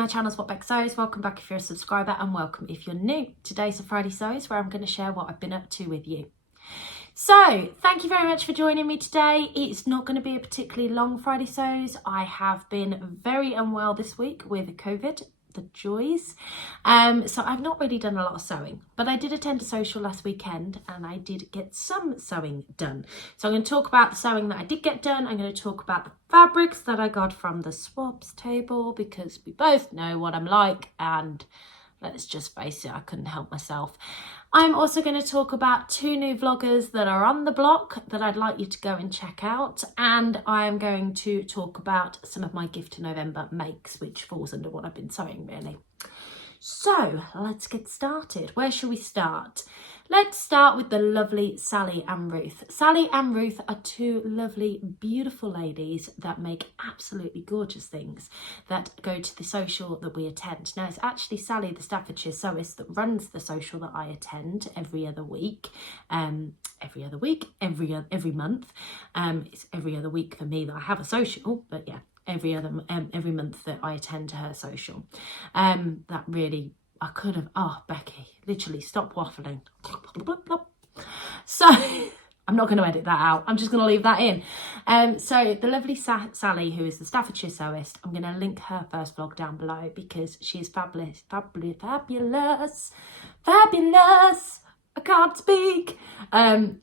my channel Southbank Sews. Welcome back if you're a subscriber, and welcome if you're new. Today's a Friday Sews where I'm going to share what I've been up to with you. So thank you very much for joining me today. It's not going to be a particularly long Friday Sews. I have been very unwell this week with COVID, the joys. So I've not really done a lot of sewing, but I did attend a social last weekend and I did get some sewing done. So I'm going to talk about the sewing that I did get done. I'm going to talk about the fabrics that I got from the swaps table, because we both know what I'm like, and let's just face it, I couldn't help myself. I'm also going to talk about two new vloggers that are on the block that I'd like you to go and check out. And I'm going to talk about some of my gift to November makes, which falls under what I've been sewing really. So let's get started. Where shall we start? Let's start with the lovely Sally and Ruth. Sally and Ruth are two lovely, beautiful ladies that make absolutely gorgeous things that go to the social that we attend. Now, it's actually Sally, the Staffordshire Sewist, that runs the social that I attend every other week. Every month. It's every other week for me that I have a social, but yeah, every month that I attend her social. That really, I could have, Becky, literally stop waffling. So I'm not going to edit that out. I'm just going to leave that in. So the lovely Sally, who is the Staffordshire Sewist, I'm going to link her first vlog down below because she is fabulous. I can't speak.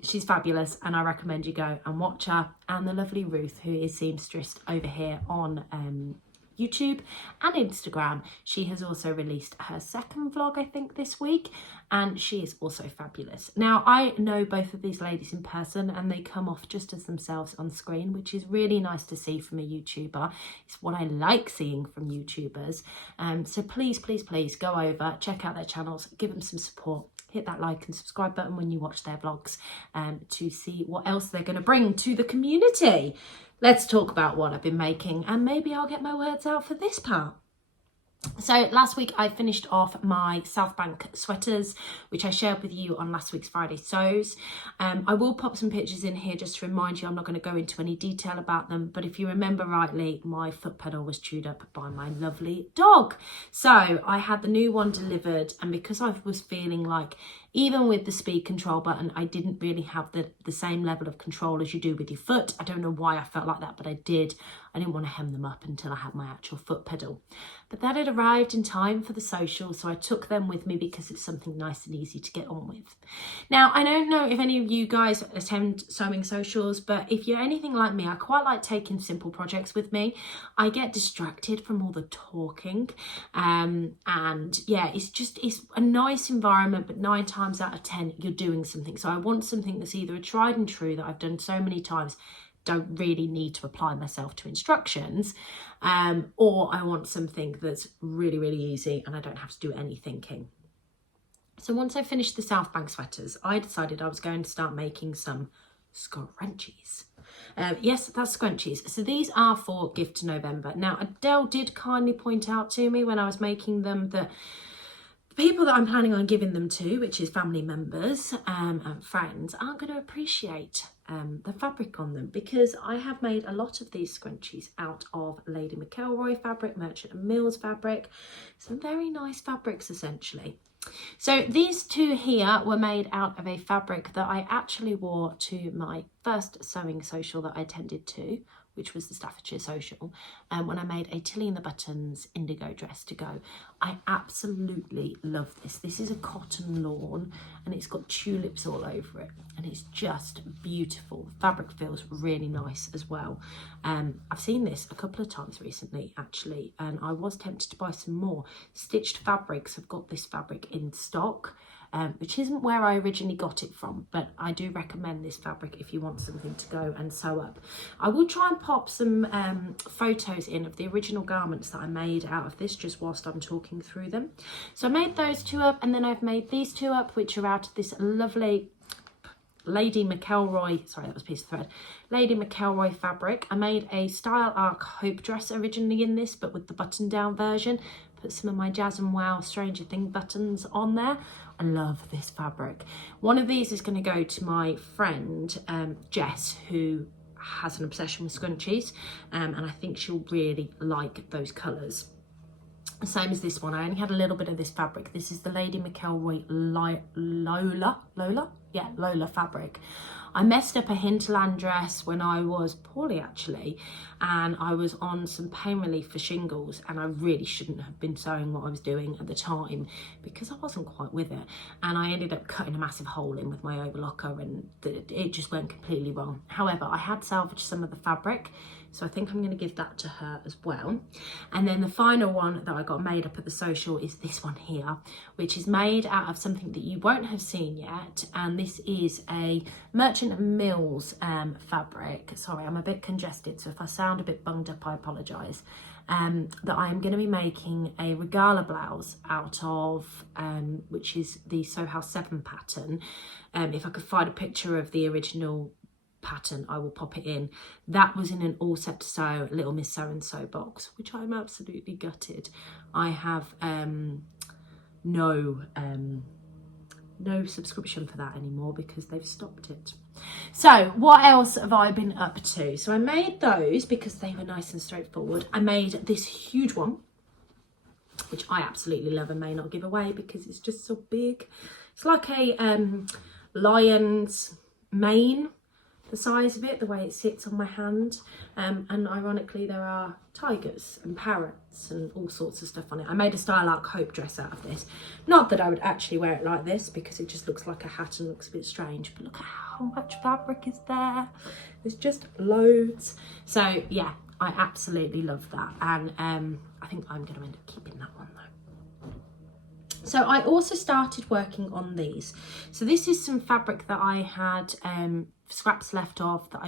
She's fabulous, and I recommend you go and watch her. And the lovely Ruth, who is seamstress over here on YouTube and Instagram. She has also released her second vlog, I think, this week, and she is also fabulous. Now, I know both of these ladies in person, and they come off just as themselves on screen, which is really nice to see from a YouTuber. It's what I like seeing from YouTubers. So please, please, please go over, check out their channels, give them some support. Hit that like and subscribe button when you watch their vlogs to see what else they're going to bring to the community. Let's talk about what I've been making, and maybe I'll get my words out for this part. So last week I finished off my Southbank sweaters, which I shared with you on last week's Friday Sews. I will pop some pictures in here just to remind you. I'm not going to go into any detail about them, but if you remember rightly, my foot pedal was chewed up by my lovely dog. So I had the new one delivered, and because I was feeling like, even with the speed control button, I didn't really have the same level of control as you do with your foot. I don't know why I felt like that, but I did. I didn't want to hem them up until I had my actual foot pedal. But that had arrived in time for the social, so I took them with me because it's something nice and easy to get on with. Now, I don't know if any of you guys attend sewing socials, but if you're anything like me, I quite like taking simple projects with me. I get distracted from all the talking, and yeah, it's a nice environment, but 9 times out of 10 you're doing something. So I want something that's either a tried and true that I've done so many times, don't really need to apply myself to instructions, or I want something that's really, really easy and I don't have to do any thinking. So once I finished the Southbank sweaters, I decided I was going to start making some scrunchies. Yes, that's scrunchies. So these are for gift to November. Now, Adele did kindly point out to me when I was making them that people that I'm planning on giving them to, which is family members and friends, aren't going to appreciate the fabric on them, because I have made a lot of these scrunchies out of Lady McElroy fabric, Merchant and Mills fabric, some very nice fabrics essentially. So these two here were made out of a fabric that I actually wore to my first sewing social that I attended to, which was the Staffordshire social, when I made a Tilly and the Buttons indigo dress to go. I absolutely love this. This is a cotton lawn and it's got tulips all over it, and it's just beautiful. The fabric feels really nice as well. I've seen this a couple of times recently actually, and I was tempted to buy some more. Stitched Fabrics have got this fabric in stock, which isn't where I originally got it from, but I do recommend this fabric if you want something to go and sew up. I will try and pop some photos in of the original garments that I made out of this just whilst I'm talking through them. So I made those two up, and then I've made these two up, which are out of this lovely Lady McElroy, sorry, that was a piece of thread, Lady McElroy fabric. I made a Style Arc hope dress originally in this, but with the button down version. Put some of my Jazz and Wow Stranger Thing buttons on there. I love this fabric. One of these is going to go to my friend Jess, who has an obsession with scrunchies, and I think she'll really like those colours. Same as this one. I only had a little bit of this fabric. This is the Lady McElroy Lola fabric. I messed up a hinterland dress when I was poorly actually, and I was on some pain relief for shingles, and I really shouldn't have been sewing what I was doing at the time because I wasn't quite with it, and I ended up cutting a massive hole in with my overlocker, and it just went completely wrong. However, I had salvaged some of the fabric, so I think I'm going to give that to her as well. And then the final one that I got made up at the social is this one here, which is made out of something that you won't have seen yet. And this is a Merchant Mills fabric. Sorry, I'm a bit congested, so if I sound a bit bunged up, I apologise. That I am going to be making a regala blouse out of, which is the Soho House 7 pattern. If I could find a picture of the original pattern, I will pop it in. That was in an all set to sew Little Miss Sew and Sew box, which I'm absolutely gutted. I have no subscription for that anymore because they've stopped it. So what else have I been up to? So I made those because they were nice and straightforward. I made this huge one, which I absolutely love and may not give away because it's just so big. It's like a lion's mane, the size of it, the way it sits on my hand, and ironically there are tigers and parrots and all sorts of stuff on it. I made a style out cope dress out of this. Not that I would actually wear it like this because it just looks like a hat and looks a bit strange, but look at how much fabric is there. There's just loads. So yeah, I absolutely love that, and I think I'm going to end up keeping that one though. So I also started working on these. So this is some fabric that I had scraps left of that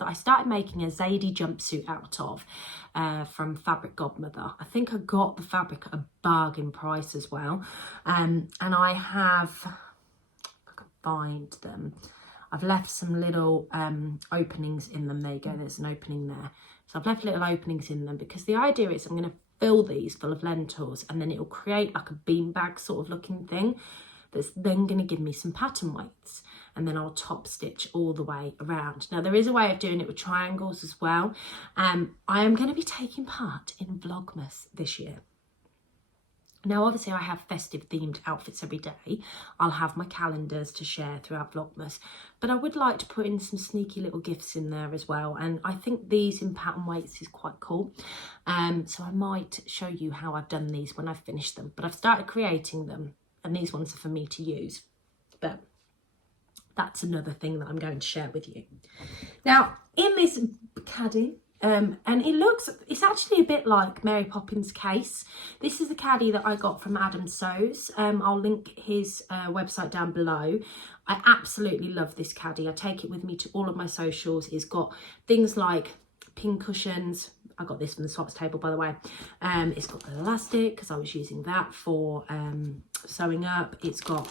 I started making a Zadie jumpsuit out of from Fabric Godmother. I think I got the fabric at a bargain price as well. And I have, if I can find them, I've left some little openings in them. There you go, there's an opening there. So I've left little openings in them because the idea is I'm going to fill these full of lentils, and then it will create like a beanbag sort of looking thing that's then going to give me some pattern weights, and then I'll top stitch all the way around. Now there is a way of doing it with triangles as well. I am going to be taking part in Vlogmas this year. Now obviously I have festive themed outfits every day. I'll have my calendars to share throughout Vlogmas, but I would like to put in some sneaky little gifts in there as well, and I think these in pattern weights is quite cool. So I might show you how I've done these when I've finished them, but I've started creating them, and these ones are for me to use, but that's another thing that I'm going to share with you. Now in this caddy, and it's actually a bit like Mary Poppins' case. This is the caddy that I got from Adam Sews. I'll link his website down below. I absolutely love this caddy. I take it with me to all of my socials. It's got things like pin cushions. I got this from the swaps table, by the way. It's got the elastic because I was using that for sewing up. It's got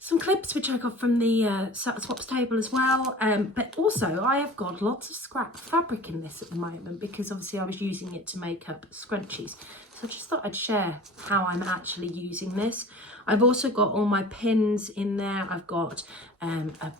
some clips which I got from the swaps table as well, but also I have got lots of scrap fabric in this at the moment because obviously I was using it to make up scrunchies. So I just thought I'd share how I'm actually using this. I've also got all my pins in there. I've got a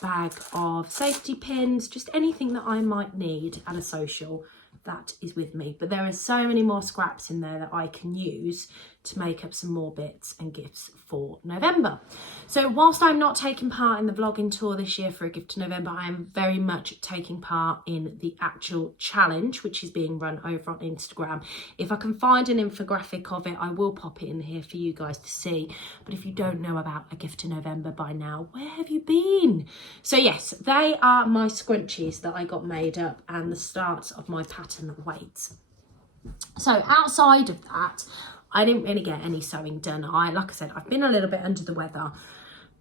bag of safety pins, just anything that I might need at a social that is with me. But there are so many more scraps in there that I can use to make up some more bits and gifts for November. So whilst I'm not taking part in the vlogging tour this year for a gift to November, I am very much taking part in the actual challenge, which is being run over on Instagram. If I can find an infographic of it, I will pop it in here for you guys to see. But if you don't know about a gift to November by now, where have you been? So yes, they are my scrunchies that I got made up and the start of my pattern weights. So outside of that, I didn't really get any sewing done. Like I said, I've been a little bit under the weather.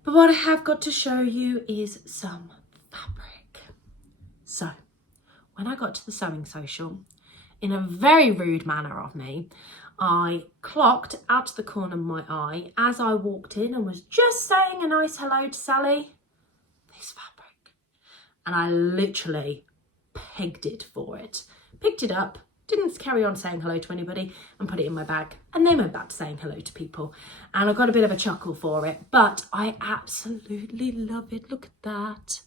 But what I have got to show you is some fabric. So, when I got to the sewing social, in a very rude manner of me, I clocked out of the corner of my eye as I walked in and was just saying a nice hello to Sally, this fabric. And I literally pegged it for it. Picked it up, didn't carry on saying hello to anybody, and put it in my bag, and then went back to saying hello to people, and I got a bit of a chuckle for it, but I absolutely love it. Look at that.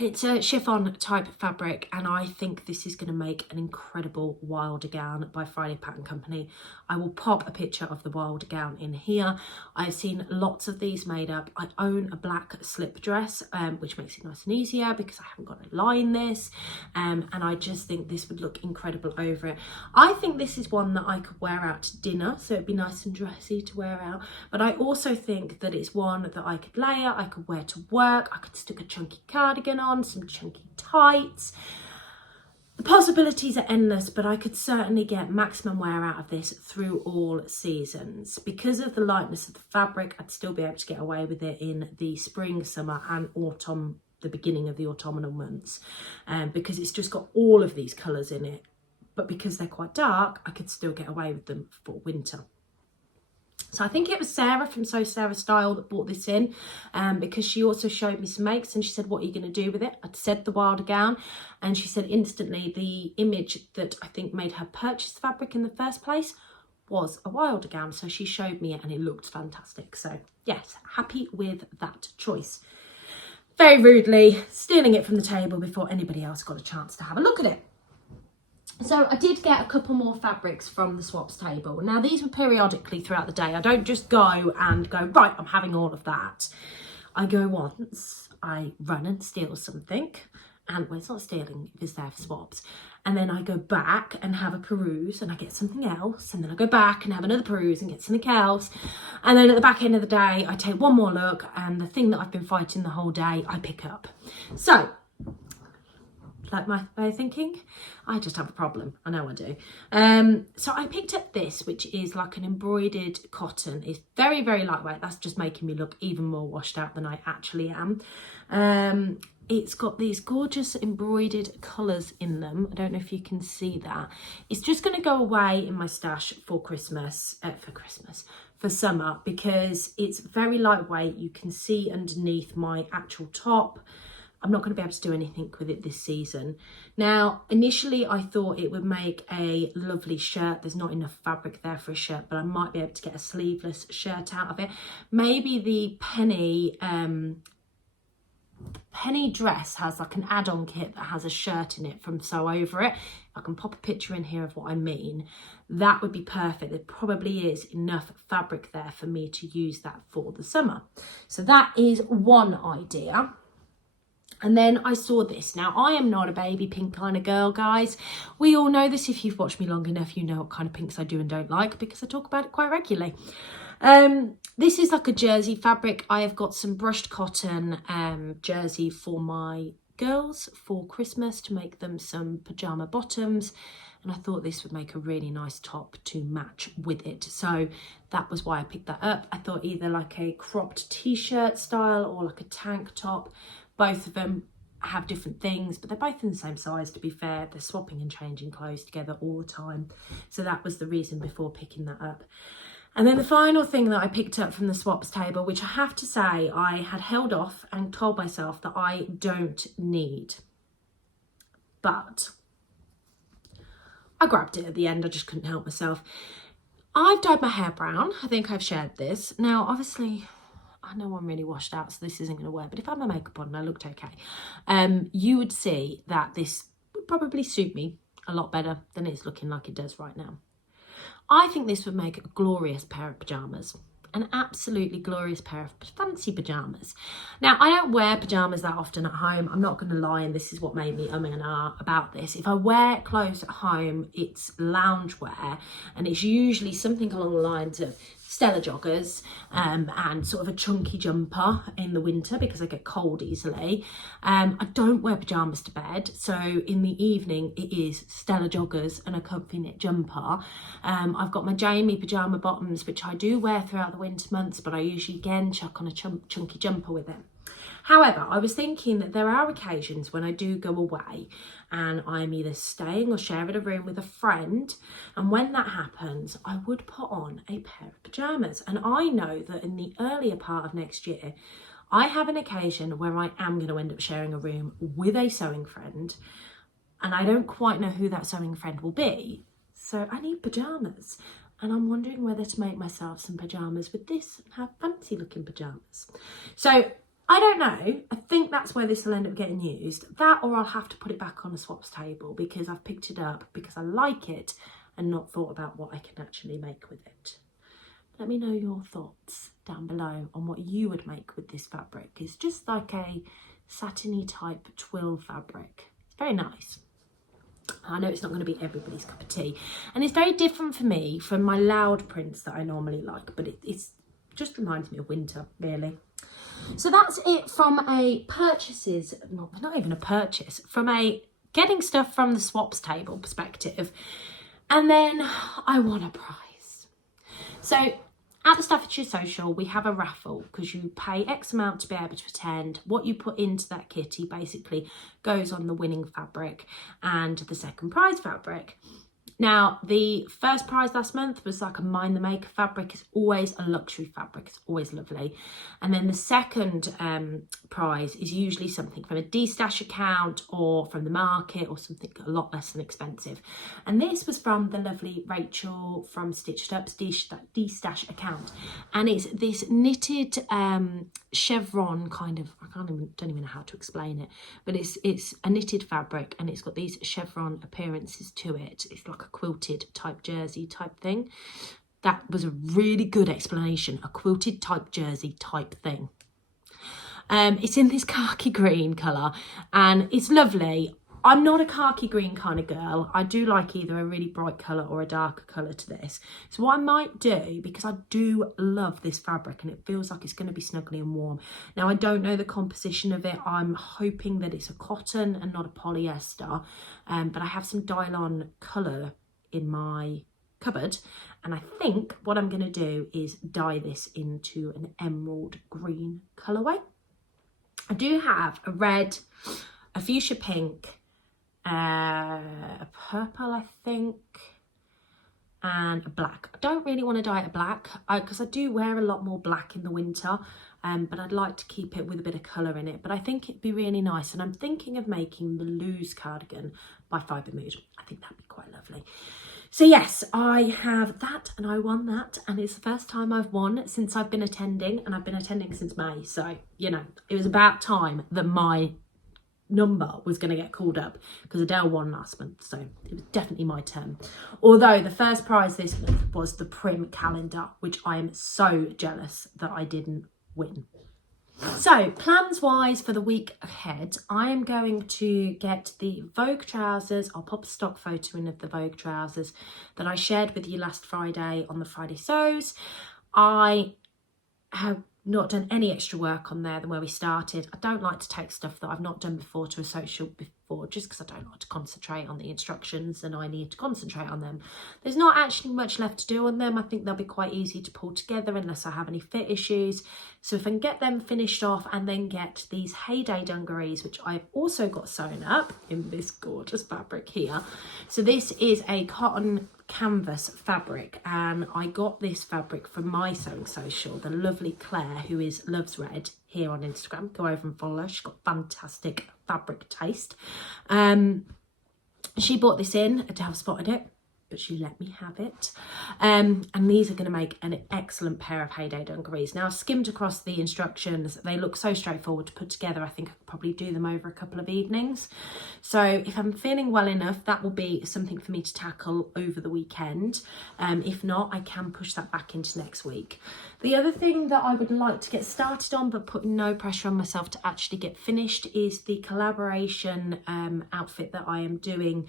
It's a chiffon type fabric, and I think this is going to make an incredible wilder gown by Friday Pattern Company. I will pop a picture of the wilder gown in here. I've seen lots of these made up. I own a black slip dress, which makes it nice and easier because I haven't got to line this, and I just think this would look incredible over it. I think this is one that I could wear out to dinner, so it'd be nice and dressy to wear out, but I also think that it's one that I could layer, I could wear to work, I could stick a chunky cardigan on, some chunky tights. The possibilities are endless, but I could certainly get maximum wear out of this through all seasons. Because of the lightness of the fabric, I'd still be able to get away with it in the spring, summer and autumn, the beginning of the autumnal months, because it's just got all of these colours in it. But because they're quite dark, I could still get away with them for winter. So I think it was Sarah from So Sarah Style that brought this in, because she also showed me some makes and she said, what are you going to do with it? I'd said the wilder gown, and she said instantly the image that I think made her purchase the fabric in the first place was a wilder gown. So she showed me it and it looked fantastic. So yes, happy with that choice. Very rudely stealing it from the table before anybody else got a chance to have a look at it. So I did get a couple more fabrics from the swaps table. Now these were periodically throughout the day. I don't just go and go, right, I'm having all of that. I go once, I run and steal something, and well, it's not stealing if it's there for swaps. And then I go back and have a peruse and I get something else. And then I go back and have another peruse and get something else. And then at the back end of the day, I take one more look and the thing that I've been fighting the whole day, I pick up. So, like my way of thinking, I just have a problem. I know I do. So I picked up this, which is like an embroidered cotton. It's very, very lightweight. That's just making me look even more washed out than I actually am. It's got these gorgeous embroidered colours in them. I don't know if you can see that. It's just going to go away in my stash for summer, because it's very lightweight. You can see underneath my actual top. I'm not going to be able to do anything with it this season. Now, initially I thought it would make a lovely shirt. There's not enough fabric there for a shirt, but I might be able to get a sleeveless shirt out of it. Maybe the penny dress has like an add-on kit that has a shirt in it from Sew Over It. If I can pop a picture in here of what I mean, that would be perfect. There probably is enough fabric there for me to use that for the summer. So that is one idea. And then I saw this. Now, I am not a baby pink kind of girl, guys. We all know this. If you've watched me long enough, you know what kind of pinks I do and don't like, because I talk about it quite regularly. This is like a jersey fabric. I have got some brushed cotton jersey for my girls for Christmas to make them some pyjama bottoms. And I thought this would make a really nice top to match with it. So that was why I picked that up. I thought either like a cropped t-shirt style or like a tank top. Both of them have different things, but they're both in the same size, to be fair. They're swapping and changing clothes together all the time. So that was the reason before picking that up. And then the final thing that I picked up from the swaps table, which I have to say I had held off and told myself that I don't need. But I grabbed it at the end. I just couldn't help myself. I've dyed my hair brown. I think I've shared this. Now, obviously, I know I'm really washed out, so this isn't going to work. But if I had my makeup on and I looked okay, you would see that this would probably suit me a lot better than it's looking like it does right now. I think this would make a glorious pair of pyjamas. An absolutely glorious pair of fancy pyjamas. Now, I don't wear pyjamas that often at home. I'm not going to lie, and this is what made me and ah about this. If I wear clothes at home, it's loungewear, and it's usually something along the lines of Stella joggers and sort of a chunky jumper in the winter because I get cold easily. I don't wear pyjamas to bed, so in the evening it is Stella joggers and a comfy knit jumper. I've got my Jamie pyjama bottoms, which I do wear throughout the winter months, but I usually again chuck on a chunky jumper with it. However, I was thinking that there are occasions when I do go away and I'm either staying or sharing a room with a friend, and when that happens, I would put on a pair of pyjamas. And I know that in the earlier part of next year, I have an occasion where I am going to end up sharing a room with a sewing friend, and I don't quite know who that sewing friend will be, so I need pyjamas. And I'm wondering whether to make myself some pyjamas with this and have fancy looking pyjamas. So I don't know. I think that's where this will end up getting used. That, or I'll have to put it back on a swaps table because I've picked it up because I like it and not thought about what I can actually make with it. Let me know your thoughts down below on what you would make with this fabric. It's just like a satiny type twill fabric. It's very nice. I know it's not going to be everybody's cup of tea, and it's very different for me from my loud prints that I normally like, but it's just reminds me of winter, really. So that's it from a purchases, well, not even a purchase, from a getting stuff from the swaps table perspective. And then I won a prize. So at the Staffordshire Social, we have a raffle because you pay X amount to be able to attend. What you put into that kitty basically goes on the winning fabric and the second prize fabric. Now, the first prize last month was like a Mind the Maker fabric. It's always a luxury fabric. It's always lovely. And then the second prize is usually something from a D-Stash account or from the market or something a lot less than expensive. And this was from the lovely Rachel from Stitched Up's D-Stash account. And it's this knitted chevron kind of, don't even know how to explain it, but it's a knitted fabric and it's got these chevron appearances to it. It's like a quilted type jersey type thing. That was a really good explanation. A quilted type jersey type thing. It's in this khaki green colour and it's lovely. I'm not a khaki green kind of girl. I do like either a really bright colour or a darker colour to this. So what I might do, because I do love this fabric and it feels like it's going to be snuggly and warm. Now, I don't know the composition of it. I'm hoping that it's a cotton and not a polyester. But I have some Dylon colour in my cupboard. And I think what I'm going to do is dye this into an emerald green colourway. I do have a red, a fuchsia pink, a purple, I think, and a black. I don't really want to dye it a black because I do wear a lot more black in the winter, but I'd like to keep it with a bit of colour in it. But I think it'd be really nice, and I'm thinking of making the Loose cardigan by Fibre. I think that'd be quite lovely. So yes, I have that and I won that, and it's the first time I've won since I've been attending, and I've been attending since May. So, you know, it was about time that my number was going to get called up because Adele won last month, so it was definitely my turn. Although the first prize this month was the Prim calendar, which I am so jealous that I didn't win. So plans wise for the week ahead, I am going to get the Vogue trousers. I'll pop a stock photo in of the Vogue trousers that I shared with you last Friday on the Friday Sews. I have not done any extra work on there than where we started. I don't like to take stuff that I've not done before to a social before, just because I don't like to concentrate on the instructions and I need to concentrate on them. There's not actually much left to do on them. I think they'll be quite easy to pull together unless I have any fit issues. So if I can get them finished off and then get these Heyday dungarees, which I've also got sewn up in this gorgeous fabric here. So this is a cotton canvas fabric, and I got this fabric from my sewing social, the lovely Claire, who is Loves Red here on Instagram. Go over and follow her. She's got fantastic fabric taste. She bought this in. Adele spotted it, but she let me have it. And these are going to make an excellent pair of Heyday dungarees. Now, I've skimmed across the instructions. They look so straightforward to put together. I think I could probably do them over a couple of evenings. So if I'm feeling well enough, that will be something for me to tackle over the weekend. If not, I can push that back into next week. The other thing that I would like to get started on, but put no pressure on myself to actually get finished, is the collaboration outfit that I am doing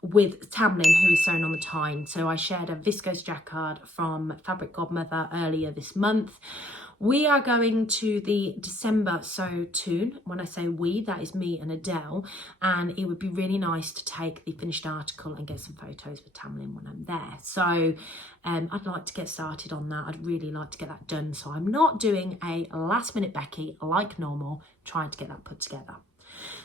with Tamlin, who is sewn on the Tyne. So I shared a viscose jacquard from Fabric Godmother earlier this month. We are going to the December sew tune. When I say we, that is me and Adele, and it would be really nice to take the finished article and get some photos with Tamlin when I'm there. So I'd like to get started on that. I'd really like to get that done, so I'm not doing a last minute Becky like normal, trying to get that put together.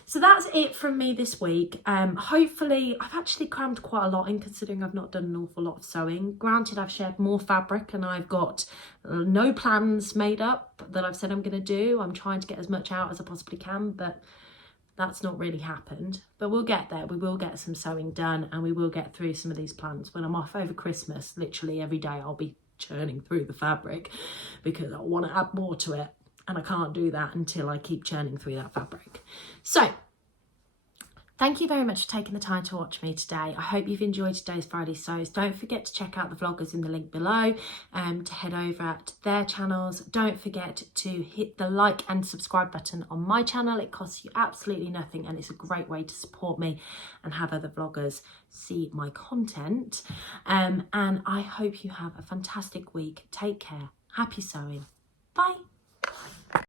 So that's it from me this week. Hopefully, I've actually crammed quite a lot in, considering I've not done an awful lot of sewing. Granted, I've shared more fabric and I've got no plans made up that I've said I'm going to do. I'm trying to get as much out as I possibly can, but that's not really happened. But we'll get there. We will get some sewing done and we will get through some of these plans. When I'm off over Christmas, literally every day I'll be churning through the fabric because I want to add more to it. And I can't do that until I keep churning through that fabric. So thank you very much for taking the time to watch me today. I hope you've enjoyed today's Friday Sews. Don't forget to check out the vloggers in the link below to head over to their channels. Don't forget to hit the like and subscribe button on my channel. It costs you absolutely nothing and it's a great way to support me and have other vloggers see my content. And I hope you have a fantastic week. Take care. Happy sewing. Bye.